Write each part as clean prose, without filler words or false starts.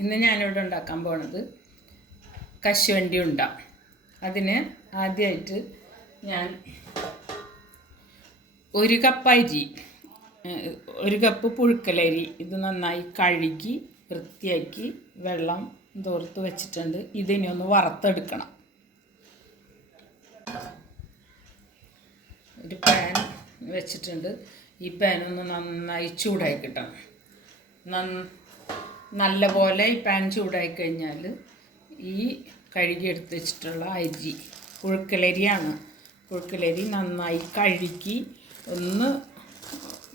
ഇന്ന് ഞാനിവിടെ ഉണ്ടാക്കാൻ പോണത് കശുവണ്ടി ഉണ്ട. അതിന് ആദ്യമായിട്ട് ഞാൻ 1 കപ്പ് അരി, 1 കപ്പ് പുഴുക്കലരി, ഇത് നന്നായി കഴുകി വൃത്തിയാക്കി വെള്ളം തോർത്ത് വെച്ചിട്ടുണ്ട്. ഇതിനെ ഒന്ന് വറുത്തെടുക്കണം. ഒരു പാൻ വെച്ചിട്ടുണ്ട്. ഈ പാനൊന്ന് നന്നായി ചൂടായി കിട്ടണം. നല്ലപോലെ ഈ പാൻ ചൂടായി കഴിഞ്ഞാൽ ഈ കഴുകിയെടുത്ത് വെച്ചിട്ടുള്ള അരി, പുഴുക്കലരി നന്നായി കഴുകി ഒന്ന്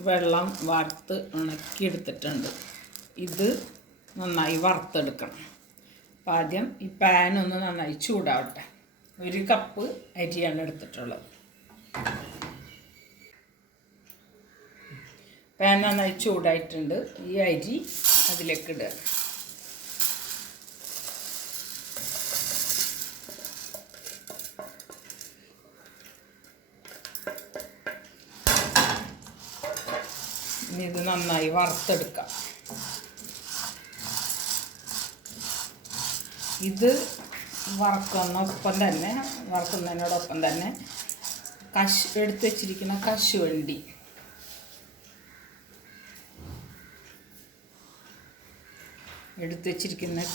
വെള്ളം വാർത്ത് ഉണക്കിയെടുത്തിട്ടുണ്ട്. ഇത് നന്നായി വറുത്തെടുക്കണം. അപ്പം ആദ്യം ഈ പാൻ ഒന്ന് നന്നായി ചൂടാവട്ടെ. 1 കപ്പ് അരിയാണ് എടുത്തിട്ടുള്ളത്. പാൻ നന്നായി ചൂടായിട്ടുണ്ട്. ഈ അരി അതിലേക്ക് ഇടുക. ഇനി ഇത് നന്നായി വറുത്തെടുക്കാം. ഇത് വറുക്കുന്നതിനോടൊപ്പം തന്നെ എടുത്ത് വെച്ചിരിക്കുന്ന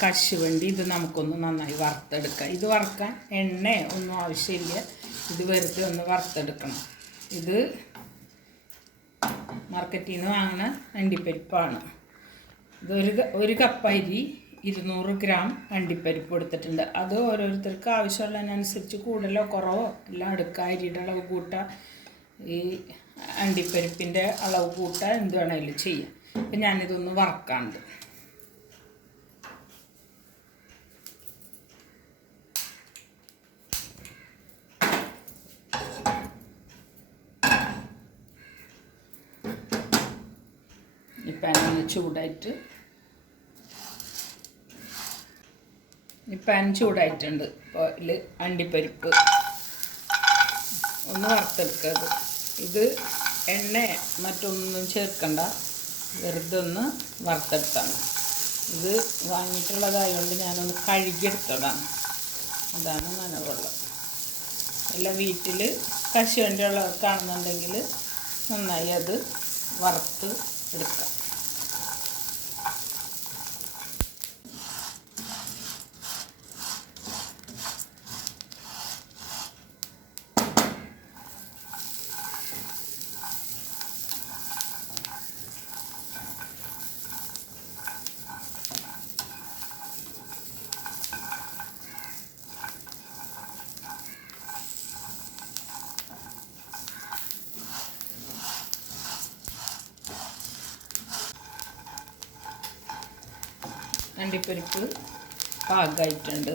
കശുവണ്ടി ഇത് നമുക്കൊന്ന് നന്നായി വറുത്തെടുക്കാം. ഇത് വറുക്കാൻ എണ്ണ ഒന്നും ആവശ്യമില്ല. ഇത് വെറുതെ ഒന്ന് വറുത്തെടുക്കണം. ഇത് മാർക്കറ്റിൽ നിന്ന് വാങ്ങുന്ന അണ്ടിപ്പരിപ്പാണ്. ഇത് 1 കപ്പ് അരി 200 ഗ്രാം അണ്ടിപ്പരിപ്പ് എടുത്തിട്ടുണ്ട്. അത് ഓരോരുത്തർക്ക് ആവശ്യമുള്ളതിനനുസരിച്ച് കൂടുതലോ കുറവോ എല്ലാം എടുക്കുക. അരിയുടെ അളവ് കൂട്ടുക, ഈ അണ്ടിപ്പരിപ്പിൻ്റെ അളവ് കൂട്ടുക, എന്ത് വേണമെങ്കിലും ചെയ്യാം. അപ്പം ഞാനിതൊന്ന് വറക്കാണ്ട്. ഈ പാൻ ചൂടായിട്ട് ചൂടായിട്ടുണ്ട്. അപ്പോൾ ഇതിൽ അണ്ടിപ്പരിപ്പ് ഒന്ന് വറുത്തെടുക്കുക. ഇത് എണ്ണ മറ്റൊന്നും ചേർക്കണ്ട, വെറുതെ ഒന്ന് വറുത്തെടുത്താണ്. ഇത് വാങ്ങിയിട്ടുള്ളതായതുകൊണ്ട് ഞാനൊന്ന് കഴുകിയെടുത്തതാണ്. ഇതാണ് നനവുള്ളത്. എല്ലാം വീട്ടിൽ കശുവണ്ടി കാണുന്നുണ്ടെങ്കിൽ നന്നായി അത് വറുത്ത് എടുക്കാം. അണ്ടിപ്പരിപ്പ് പാകമായിട്ടുണ്ട്.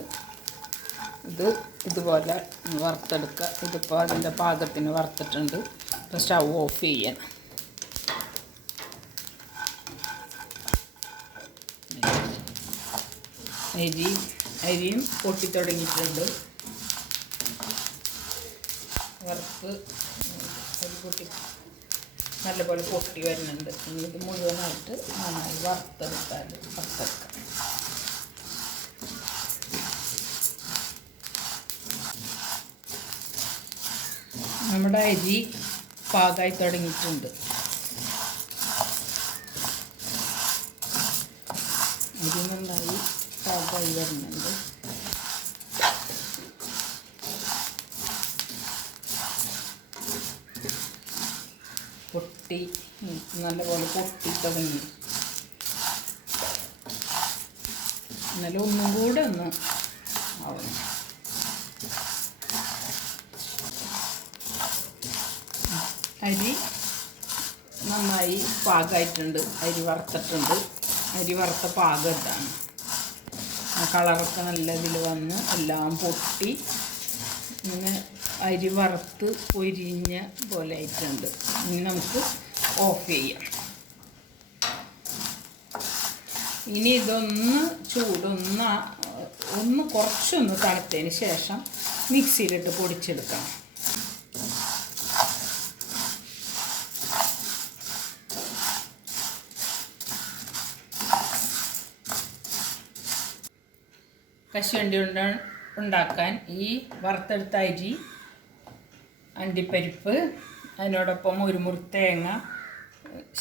ഇത് ഇതുപോലെ വറുത്തെടുക്കുക. ഇതിപ്പോൾ അതിൻ്റെ പാകത്തിന് വറുത്തിട്ടുണ്ട്. ഇപ്പോൾ സ്റ്റൗ ഓഫ് ചെയ്യണം. അരിയും പൊട്ടിത്തുടങ്ങിയിട്ടുണ്ട്. വറുത്ത് നല്ലപോലെ പൊട്ടി വരുന്നുണ്ട്. ഇനി ഇത് മുഴുവനായിട്ട് നന്നായി വറുത്തെടുക്കാം. നമ്മുടെ അരി പാകമായി തുടങ്ങിയിട്ടുണ്ട്. അരി നന്നായി പാകമായി വരുന്നുണ്ട്. നല്ലപോലെ പൊട്ടി തുടങ്ങി. എന്നാലും ഒന്നും കൂടെ ഒന്ന് ആവണം. അരി നന്നായി പാകമായിട്ടുണ്ട്. അരി വറുത്തിട്ടുണ്ട്. അരി വറുത്ത പാകം ഇതാണ്. കളറൊക്കെ നല്ല ഇതിൽ വന്ന് എല്ലാം പൊട്ടി ഇങ്ങനെ അരി വറുത്ത് പൊരിഞ്ഞ പോലെ ആയിട്ടുണ്ട്. ഇനി നമുക്ക് ഓഫ് ചെയ്യാം. ഇനി ഇതൊന്ന് കുറച്ചൊന്ന് തണുത്തതിന് ശേഷം മിക്സിയിലിട്ട് പൊടിച്ചെടുക്കണം. കശുവണ്ടി ഉണ്ടാക്കാൻ ഈ വറുത്തെടുത്ത അരി, അണ്ടിപ്പരിപ്പ്, അതിനോടൊപ്പം ഒരു മുറി തേങ്ങ,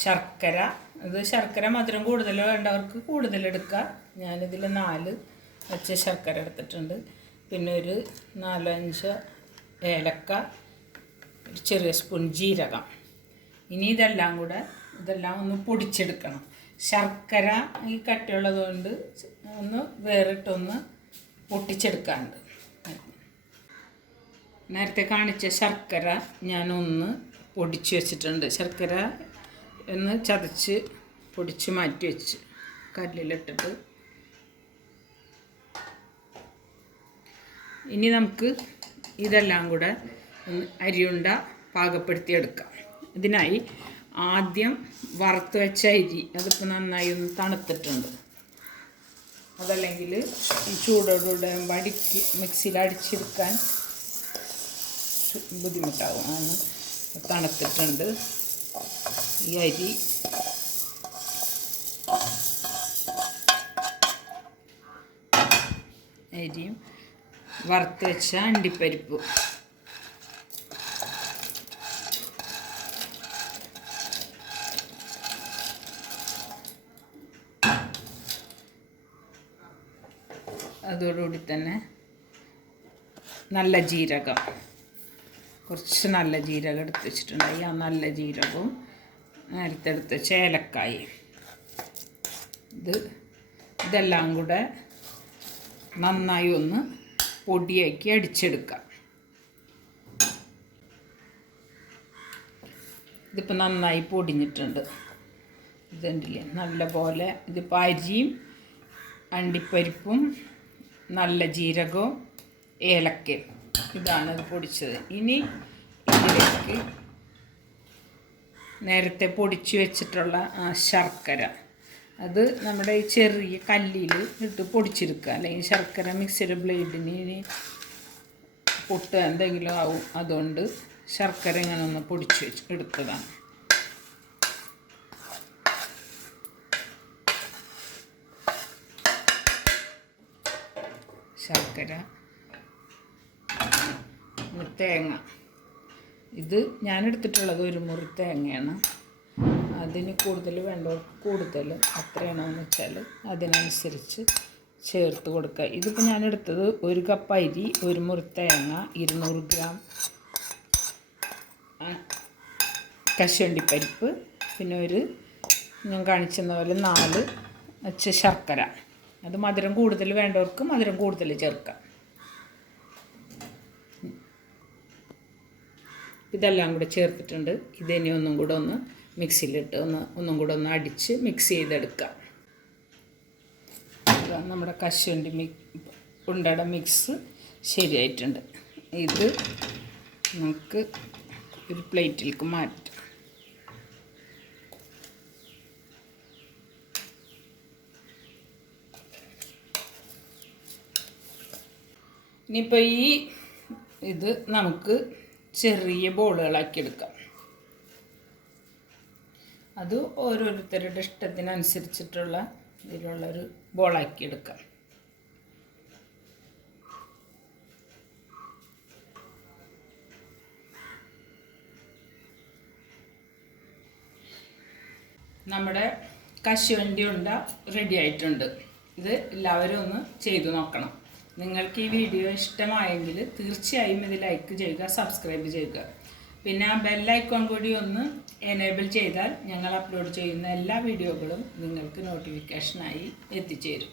ശർക്കര. ഇത് ശർക്കര മധുരം കൂടുതൽ വേണ്ടവർക്ക് കൂടുതലെടുക്കുക. ഞാനിതിൽ 4 വെച്ച ശർക്കര എടുത്തിട്ടുണ്ട്. പിന്നെ ഒരു 4-5 ഏലക്ക, ഒരു ചെറിയ സ്പൂൺ ജീരകം. ഇനി ഇതെല്ലാം ഒന്ന് പൊടിച്ചെടുക്കണം. ശർക്കര ഈ കട്ടിയുള്ളത് കൊണ്ട് ഒന്ന് വേറിട്ടൊന്ന് പൊട്ടിച്ചെടുക്കാനുണ്ട്. നേരത്തെ കാണിച്ച ശർക്കര ഞാനൊന്ന് പൊടിച്ച് വെച്ചിട്ടുണ്ട്. ശർക്കര ഒന്ന് ചതച്ച് പൊടിച്ച് മാറ്റി വെച്ച് കല്ലിലിട്ടിട്ട് ഇനി നമുക്ക് ഇതെല്ലാം കൂടെ അരിയുണ്ട പാകപ്പെടുത്തിയെടുക്കാം. ഇതിനായി ആദ്യം വറുത്ത് വെച്ച അരി, അതിപ്പോൾ നന്നായി ഒന്ന് തണുത്തിട്ടുണ്ട്. അതല്ലെങ്കിൽ ഈ ചൂടോടുകൂടെ മിക്സിയിൽ അടിച്ചെടുക്കാൻ ബുദ്ധിമുട്ടാകും. ആണ് തണുത്തിട്ടുണ്ട്. ഈ അരിയും വറുത്ത് വെച്ച അണ്ടിപ്പരിപ്പ് അതോടുകൂടി തന്നെ നല്ല ജീരകം, കുറച്ച് നല്ല ജീരകം എടുത്ത് വെച്ചിട്ടുണ്ടായി. ആ നല്ല ജീരകവും നേരത്തെ എടുത്ത് വെച്ച ഏലക്കായി, ഇതെല്ലാം കൂടെ നന്നായി ഒന്ന് പൊടിയാക്കി അടിച്ചെടുക്കാം. ഇതിപ്പോൾ നന്നായി പൊടിഞ്ഞിട്ടുണ്ട്. ഇതുണ്ടല്ലേ നല്ല പോലെ. ഇതിപ്പോൾ അരിയും അണ്ടിപ്പരിപ്പും നല്ല ജീരകവും ഏലക്കയും ഇതാണത് പൊടിച്ചത്. ഇനി ഇതിലേക്ക് നേരത്തെ പൊടിച്ച് വെച്ചിട്ടുള്ള ശർക്കര, അത് നമ്മുടെ ഈ ചെറിയ കല്ലിൽ ഇട്ട് പൊടിച്ചെടുക്കുക. അല്ലെങ്കിൽ ശർക്കര മിക്സിയുടെ ബ്ലേഡിന് പൊട്ട് എന്തെങ്കിലും ആവും. അതുകൊണ്ട് ശർക്കര ഇങ്ങനെ ഒന്ന് പൊടിച്ച് എടുത്തതാണ്. ശർക്കര, തേങ്ങ. ഇത് ഞാനെടുത്തിട്ടുള്ളത് ഒരു മുറി തേങ്ങയാണ്. അതിന് കൂടുതൽ വേണ്ടവർക്ക് കൂടുതൽ എത്രയാണെന്ന് വെച്ചാൽ അതിനനുസരിച്ച് ചേർത്ത് കൊടുക്കുക. ഇതിപ്പോൾ ഞാനെടുത്തത് 1 കപ്പ് അരി, 1 മുറി തേങ്ങ, 200 ഗ്രാം കശുവണ്ടിപ്പരിപ്പ്, പിന്നെ ഞാൻ കാണിച്ചെന്ന പോലെ 4 വെച്ച ശർക്കര. അത് മധുരം കൂടുതൽ വേണ്ടവർക്ക് മധുരം കൂടുതൽ ചേർക്കാം. ഇതെല്ലാം കൂടെ ചേർത്തിട്ടുണ്ട്. ഇതിനെ ഒന്നും കൂടെ ഒന്ന് മിക്സിയിലിട്ട് ഒന്നും കൂടെ ഒന്ന് അടിച്ച് മിക്സ് ചെയ്തെടുക്കാം. നമ്മുടെ കശുവണ്ടി ഉണ്ടയുടെ മിക്സ് ശരിയായിട്ടുണ്ട്. ഇത് നമുക്ക് ഒരു പ്ലേറ്റിലേക്ക് മാറ്റാം. ഇനിയിപ്പോൾ ഇത് നമുക്ക് ചെറിയ ബോളുകളാക്കി എടുക്കാം. അത് ഓരോരുത്തരുടെ ഇഷ്ടത്തിനനുസരിച്ചിട്ടുള്ള ഇതിലുള്ളൊരു ബോളാക്കി എടുക്കാം. നമ്മുടെ കശുവണ്ടി ഉണ്ട റെഡി ആയിട്ടുണ്ട്. ഇത് എല്ലാവരും ഒന്ന് ചെയ്തു നോക്കണം. നിങ്ങൾക്ക് ഈ വീഡിയോ ഇഷ്ടമായെങ്കിൽ തീർച്ചയായും ഇത് ലൈക്ക് ചെയ്യുക, സബ്സ്ക്രൈബ് ചെയ്യുക. പിന്നെ ആ ബെല്ലൈക്കോൺ കൂടി ഒന്ന് എനേബിൾ ചെയ്താൽ ഞങ്ങൾ അപ്ലോഡ് ചെയ്യുന്ന എല്ലാ വീഡിയോകളും നിങ്ങൾക്ക് നോട്ടിഫിക്കേഷനായി എത്തിച്ചേരും.